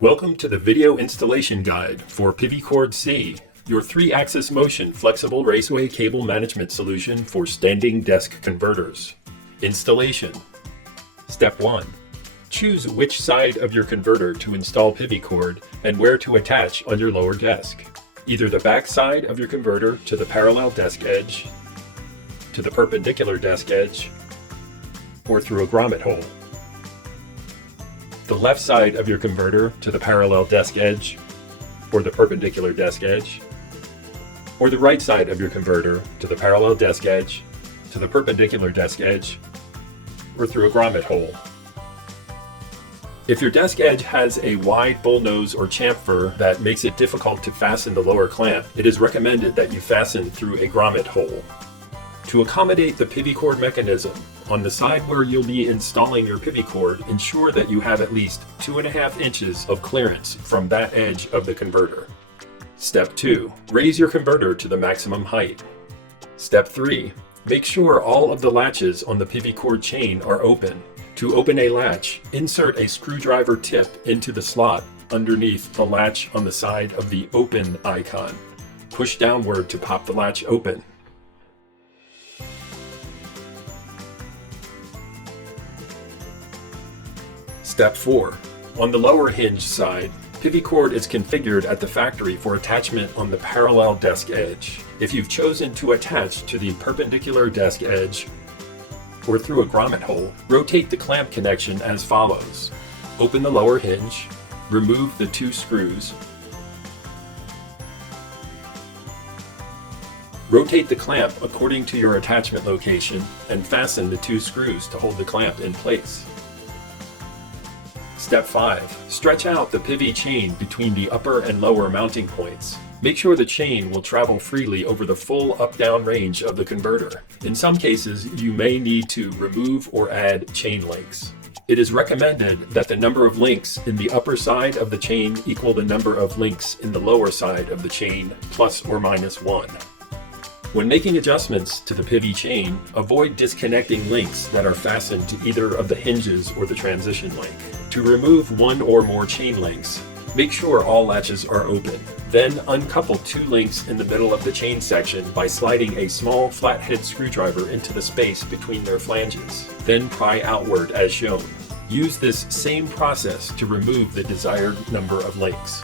Welcome to the video installation guide for PivyCord-C, your 3-axis motion flexible Raceway cable management solution for standing desk converters. Installation. Step 1. Choose which side of your converter to install PivyCord and where to attach on your lower desk. Either the back side of your converter to the parallel desk edge, to the perpendicular desk edge, or through a grommet hole. The left side of your converter to the parallel desk edge, or the perpendicular desk edge, or the right side of your converter to the parallel desk edge, to the perpendicular desk edge, or through a grommet hole. If your desk edge has a wide bullnose or chamfer that makes it difficult to fasten the lower clamp, it is recommended that you fasten through a grommet hole. To accommodate the PivyCord mechanism, on the side where you'll be installing your PivyCord, ensure that you have at least 2.5 inches of clearance from that edge of the converter. Step 2. Raise your converter to the maximum height. Step 3. Make sure all of the latches on the PivyCord chain are open. To open a latch, insert a screwdriver tip into the slot underneath the latch on the side of the open icon. Push downward to pop the latch open. Step 4. On the lower hinge side, PivyCord is configured at the factory for attachment on the parallel desk edge. If you've chosen to attach to the perpendicular desk edge or through a grommet hole, rotate the clamp connection as follows. Open the lower hinge, remove the 2 screws, rotate the clamp according to your attachment location, and fasten the 2 screws to hold the clamp in place. Step 5. Stretch out the Pivy chain between the upper and lower mounting points. Make sure the chain will travel freely over the full up-down range of the converter. In some cases, you may need to remove or add chain links. It is recommended that the number of links in the upper side of the chain equal the number of links in the lower side of the chain, plus or minus 1. When making adjustments to the Pivy chain, avoid disconnecting links that are fastened to either of the hinges or the transition link. To remove one or more chain links, make sure all latches are open. Then uncouple 2 links in the middle of the chain section by sliding a small flathead screwdriver into the space between their flanges. Then pry outward as shown. Use this same process to remove the desired number of links.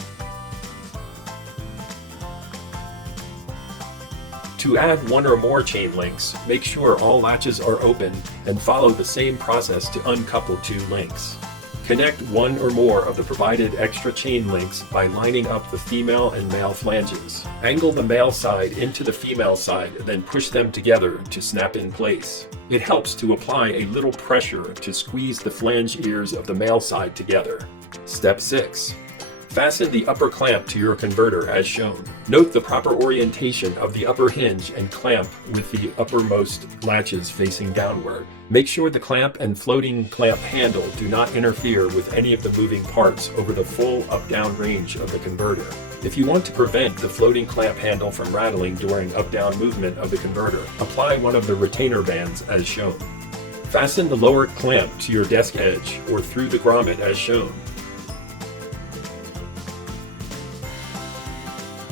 To add 1 or more chain links, make sure all latches are open and follow the same process to uncouple 2 links. Connect 1 or more of the provided extra chain links by lining up the female and male flanges. Angle the male side into the female side, then push them together to snap in place. It helps to apply a little pressure to squeeze the flange ears of the male side together. Step 6. Fasten the upper clamp to your converter as shown. Note the proper orientation of the upper hinge and clamp with the uppermost latches facing downward. Make sure the clamp and floating clamp handle do not interfere with any of the moving parts over the full up-down range of the converter. If you want to prevent the floating clamp handle from rattling during up-down movement of the converter, apply one of the retainer bands as shown. Fasten the lower clamp to your desk edge or through the grommet as shown.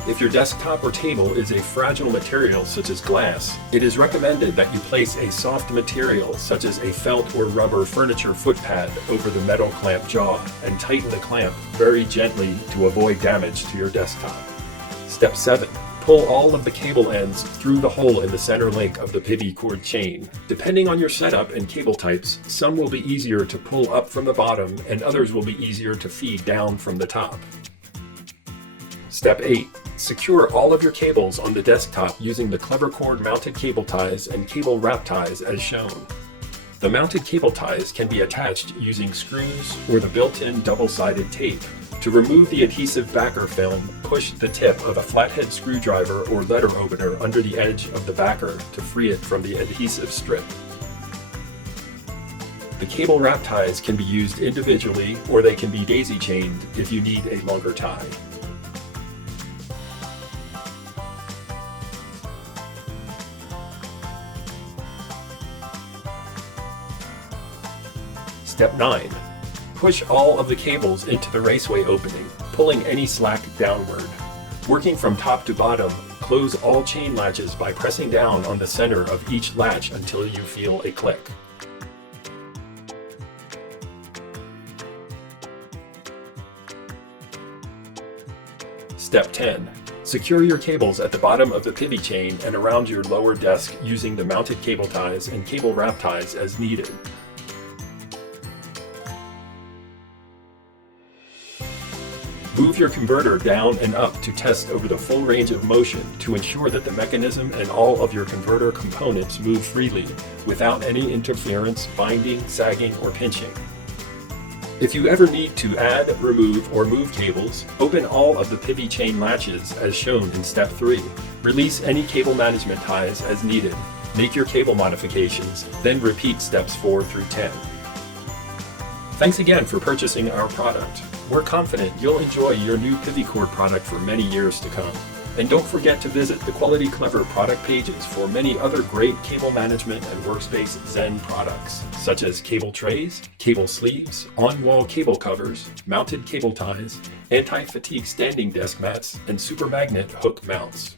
If your desktop or table is a fragile material such as glass, it is recommended that you place a soft material such as a felt or rubber furniture footpad over the metal clamp jaw and tighten the clamp very gently to avoid damage to your desktop. Step 7. Pull all of the cable ends through the hole in the center link of the PivyCord chain. Depending on your setup and cable types, some will be easier to pull up from the bottom and others will be easier to feed down from the top. Step 8. Secure all of your cables on the desktop using the CleverCord mounted cable ties and cable wrap ties as shown. The mounted cable ties can be attached using screws or the built-in double-sided tape. To remove the adhesive backer film, push the tip of a flathead screwdriver or letter opener under the edge of the backer to free it from the adhesive strip. The cable wrap ties can be used individually or they can be daisy-chained if you need a longer tie. Step 9. Push all of the cables into the Raceway opening, pulling any slack downward. Working from top to bottom, close all chain latches by pressing down on the center of each latch until you feel a click. Step 10. Secure your cables at the bottom of the Pivy chain and around your lower desk using the mounted cable ties and cable wrap ties as needed. Move your converter down and up to test over the full range of motion to ensure that the mechanism and all of your converter components move freely without any interference, binding, sagging, or pinching. If you ever need to add, remove, or move cables, open all of the Pivy chain latches as shown in Step 3. Release any cable management ties as needed. Make your cable modifications, then repeat Steps 4 through 10. Thanks again for purchasing our product. We're confident you'll enjoy your new PivyCord product for many years to come. And don't forget to visit the Quality Clever product pages for many other great cable management and workspace Zen products, such as cable trays, cable sleeves, on-wall cable covers, mounted cable ties, anti-fatigue standing desk mats, and super magnet hook mounts.